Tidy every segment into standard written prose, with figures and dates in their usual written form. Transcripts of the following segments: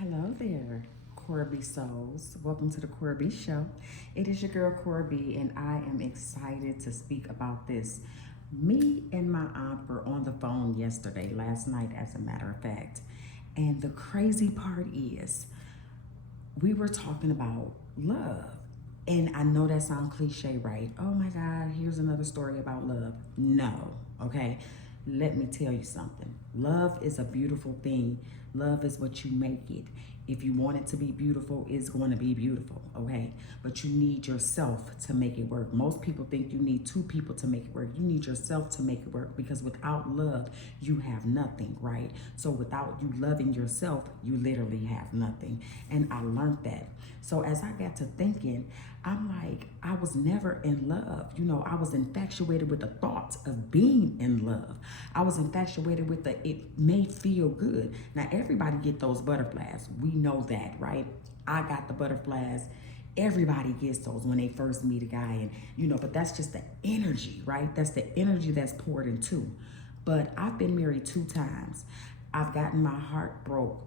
Hello there, Corby Souls. Welcome to the Corby Show. It is your girl Corby, and I am excited to speak about this. Me and my aunt were on the phone last night, as a matter of fact. And the crazy part is, we were talking about love. And I know that sounds cliche, right? Oh my God, here's another story about love. No, okay? Let me tell you something. Love is a beautiful thing. Love is what you make it. If you want it to be beautiful, it's going to be beautiful, okay? But you need yourself to make it work. Most people think you need two people to make it work. You need yourself to make it work, because without love, you have nothing, right? So without you loving yourself, you literally have nothing. And I learned that. So as I got to thinking, I'm like, I was never in love. I was infatuated with the thought of being in love. I was infatuated with it may feel good. Now, everybody get those butterflies. We know that, right? I got the butterflies. Everybody gets those when they first meet a guy, and but that's just the energy, right? That's the energy that's poured into. But I've been married 2 times. I've gotten my heart broke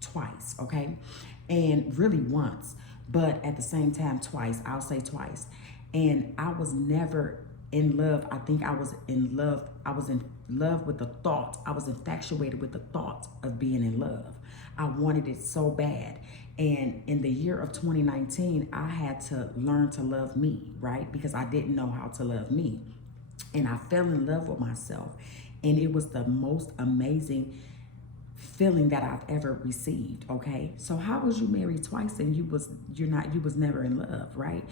twice, okay? And really once, but at the same time twice. I'll say twice. And I was never in love. I think I was in love. I was in love with the thought. I was infatuated with the thought of being in love. I wanted it so bad. And in the year of 2019, I had to learn to love me, right? Because I didn't know how to love me. And I fell in love with myself. And it was the most amazing feeling that I've ever received, okay? So how was you married twice and you was never in love, right?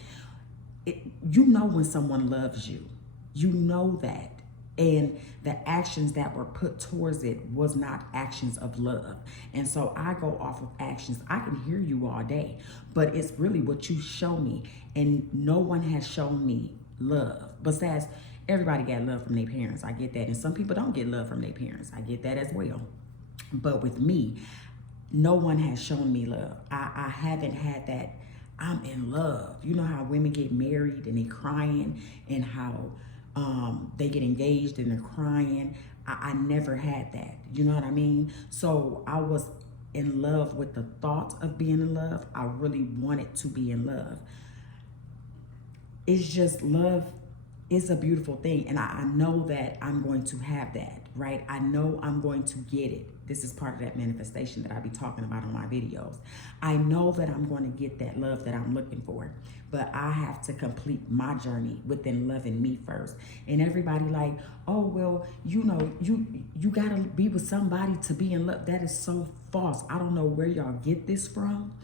You know when someone loves you. You know that. And the actions that were put towards it was not actions of love. And so I go off of actions. I can hear you all day, but it's really what you show me. And no one has shown me love. Besides, everybody got love from their parents. I get that. And some people don't get love from their parents. I get that as well. But with me, no one has shown me love. I haven't had that. I'm in love. You know how women get married and they're crying, and how they get engaged and they're crying. I never had that. You know what I mean? So I was in love with the thought of being in love. I really wanted to be in love. It's just love is a beautiful thing. And I know that I'm going to have that, right? I know I'm going to get it. This is part of that manifestation that I be talking about on my videos. I know that I'm going to get that love that I'm looking for, but I have to complete my journey within loving me first. And everybody like, oh, well, you got to be with somebody to be in love. That is so false. I don't know where y'all get this from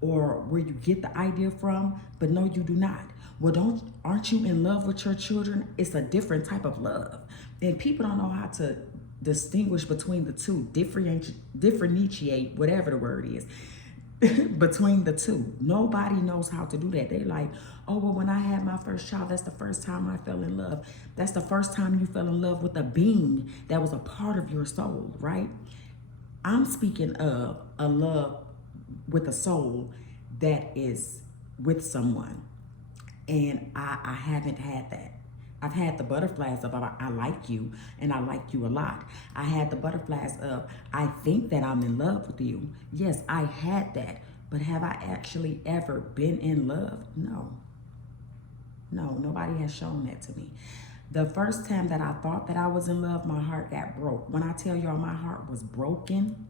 or where you get the idea from, but no, you do not. Well, aren't you in love with your children? It's a different type of love. And people don't know how to distinguish between the two, differentiate, whatever the word is, between the two. Nobody knows how to do that. They like, oh, well, when I had my first child, that's the first time I fell in love. That's the first time you fell in love with a being that was a part of your soul, right? I'm speaking of a love with a soul that is with someone. And I haven't had that. I've had the butterflies of I like you and I like you a lot. I had the butterflies of I think that I'm in love with you. Yes, I had that. But have I actually ever been in love? No. No, nobody has shown that to me. The first time that I thought that I was in love, my heart got broke. When I tell y'all my heart was broken,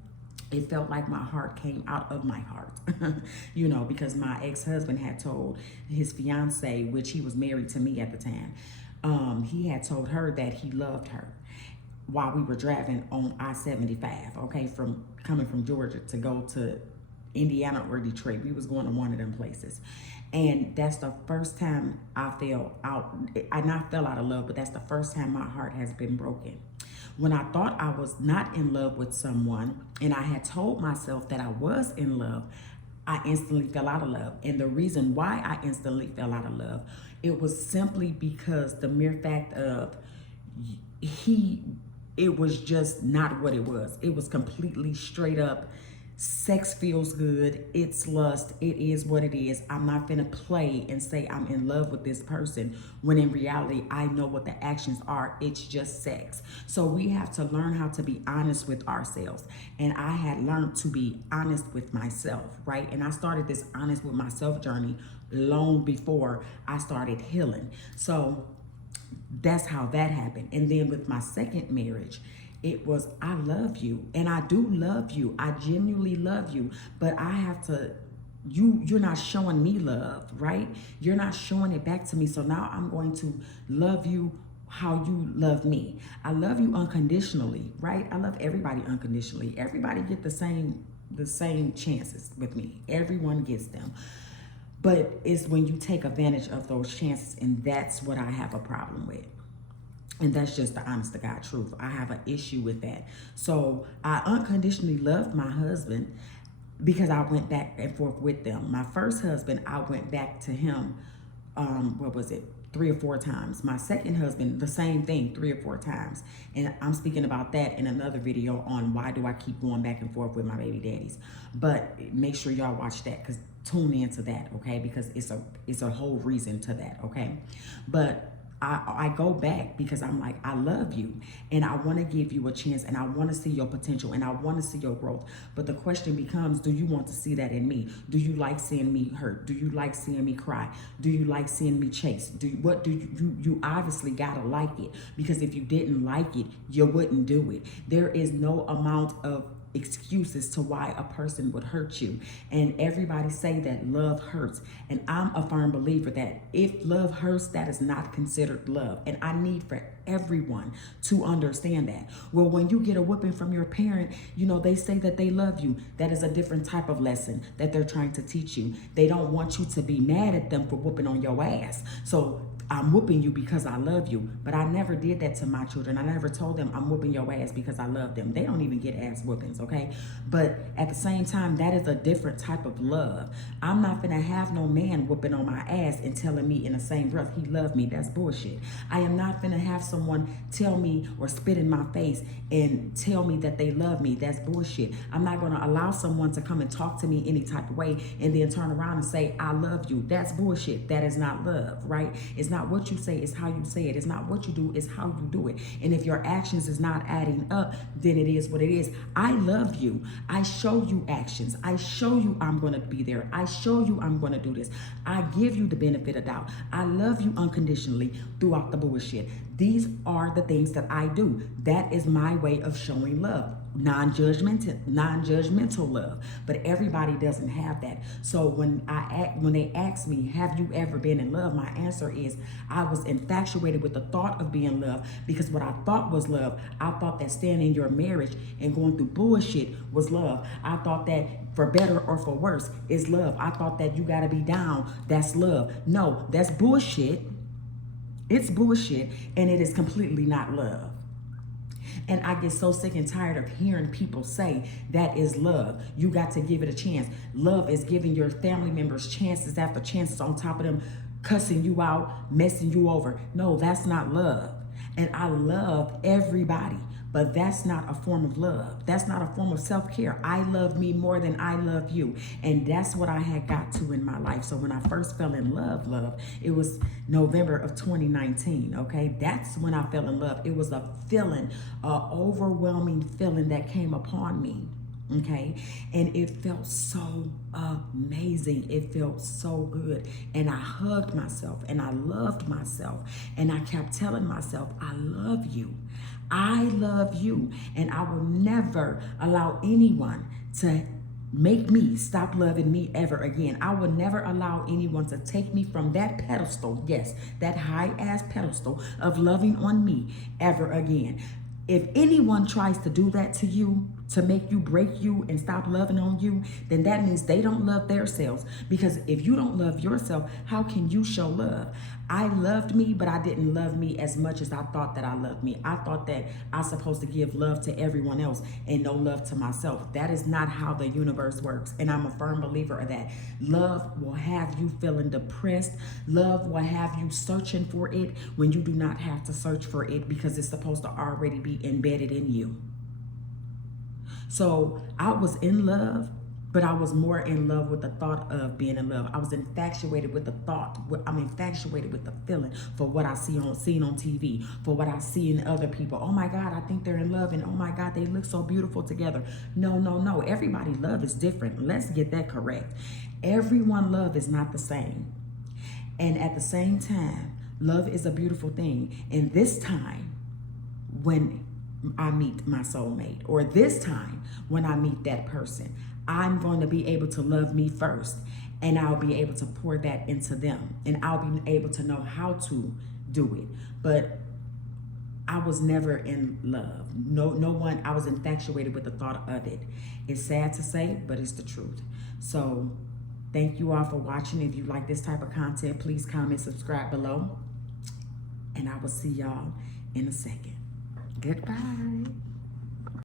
it felt like my heart came out of my heart, because my ex-husband had told his fiance, which he was married to me at the time, he had told her that he loved her while we were driving on I-75, okay, coming from Georgia to go to Indiana or Detroit. We was going to one of them places. And that's the first time I fell out. I not fell out of love, but that's the first time my heart has been broken. When I thought I was not in love with someone and I had told myself that I was in love, I instantly fell out of love. And the reason why I instantly fell out of love, it was simply because the mere fact of it was just not what it was. It was completely straight up Sex feels good. It's lust. It is what it is. I'm not finna play and say I'm in love with this person when in reality, I know what the actions are. It's just sex. So we have to learn how to be honest with ourselves. And I had learned to be honest with myself, right? And I started this honest with myself journey long before I started healing. So that's how that happened. And then with my second marriage, it was, I love you, and I do love you. I genuinely love you, but I have to, you're not showing me love, right? You're not showing it back to me. So now I'm going to love you how you love me. I love you unconditionally, right? I love everybody unconditionally. Everybody get the same chances with me. Everyone gets them. But it's when you take advantage of those chances, and that's what I have a problem with. And that's just the honest to God truth. I have an issue with that. So I unconditionally loved my husband because I went back and forth with them. My first husband, I went back to him, 3 or 4 times. My second husband, the same thing, 3 or 4 times. And I'm speaking about that in another video on why do I keep going back and forth with my baby daddies. But make sure y'all watch that, because tune into that, okay? Because it's a whole reason to that, okay? But I go back because I'm like, I love you and I want to give you a chance and I want to see your potential and I want to see your growth. But the question becomes, do you want to see that in me? Do you like seeing me hurt? Do you like seeing me cry? Do you like seeing me chase? You obviously gotta like it, because if you didn't like it, you wouldn't do it. There is no amount of excuses to why a person would hurt you. And everybody say that love hurts. And I'm a firm believer that if love hurts, that is not considered love. And I need for everyone to understand that. Well, when you get a whooping from your parent, you know, they say that they love you. That is a different type of lesson that they're trying to teach you. They don't want you to be mad at them for whooping on your ass. So I'm whooping you because I love you. But I never did that to my children. I never told them I'm whooping your ass because I love them. They don't even get ass whoopings, okay? But at the same time, that is a different type of love. I'm not gonna have no man whooping on my ass and telling me in the same breath he loved me. That's bullshit. I am not gonna have someone tell me or spit in my face and tell me that they love me. That's bullshit. I'm not gonna allow someone to come and talk to me any type of way and then turn around and say, I love you. That's bullshit. That is not love, right? It's not what you say, it's how you say it. It's not what you do, it's how you do it. And if your actions is not adding up, then it is what it is. I love you. I show you actions. I show you I'm going to be there. I show you I'm going to do this. I give you the benefit of doubt. I love you unconditionally throughout the bullshit. These are the things that I do. That is my way of showing love. Non-judgmental love. But everybody doesn't have that. So when they ask me, have you ever been in love? My answer is, I was infatuated with the thought of being loved, because what I thought was love, I thought that staying in your marriage and going through bullshit was love. I thought that for better or for worse is love. I thought that you gotta be down, that's love. No, that's bullshit. It's bullshit, and it is completely not love. And I get so sick and tired of hearing people say that is love. You got to give it a chance. Love is giving your family members chances after chances on top of them cussing you out, messing you over. No, that's not love. And I love everybody, but that's not a form of love. That's not a form of self-care. I love me more than I love you. And that's what I had got to in my life. So when I first fell in love, it was November of 2019, okay? That's when I fell in love. It was a feeling, an overwhelming feeling that came upon me. Okay, and it felt so amazing. It felt so good. And I hugged myself and I loved myself. And I kept telling myself, I love you. I love you. And I will never allow anyone to make me stop loving me ever again. I will never allow anyone to take me from that pedestal, yes, that high ass pedestal of loving on me ever again. If anyone tries to do that to you, to make you break you and stop loving on you, then that means they don't love themselves. Because if you don't love yourself, how can you show love? I loved me, but I didn't love me as much as I thought that I loved me. I thought that I was supposed to give love to everyone else and no love to myself. That is not how the universe works. And I'm a firm believer of that. Love will have you feeling depressed. Love will have you searching for it when you do not have to search for it, because it's supposed to already be embedded in you. So I was in love, but I was more in love with the thought of being in love. I was infatuated with the thought. I'm infatuated with the feeling for what I seen on TV, for what I see in other people. Oh my God, I think they're in love, and oh my God, they look so beautiful together. No, no, no. Everybody's love is different. Let's get that correct. Everyone's love is not the same. And at the same time, love is a beautiful thing. And this time, when I meet my soulmate, or this time when I meet that person, I'm going to be able to love me first, and I'll be able to pour that into them, and I'll be able to know how to do it. But I was never in love. No one, I was infatuated with the thought of it. It's sad to say, but it's the truth. So thank you all for watching. If you like this type of content, please comment, subscribe below, and I will see y'all in a second. Goodbye.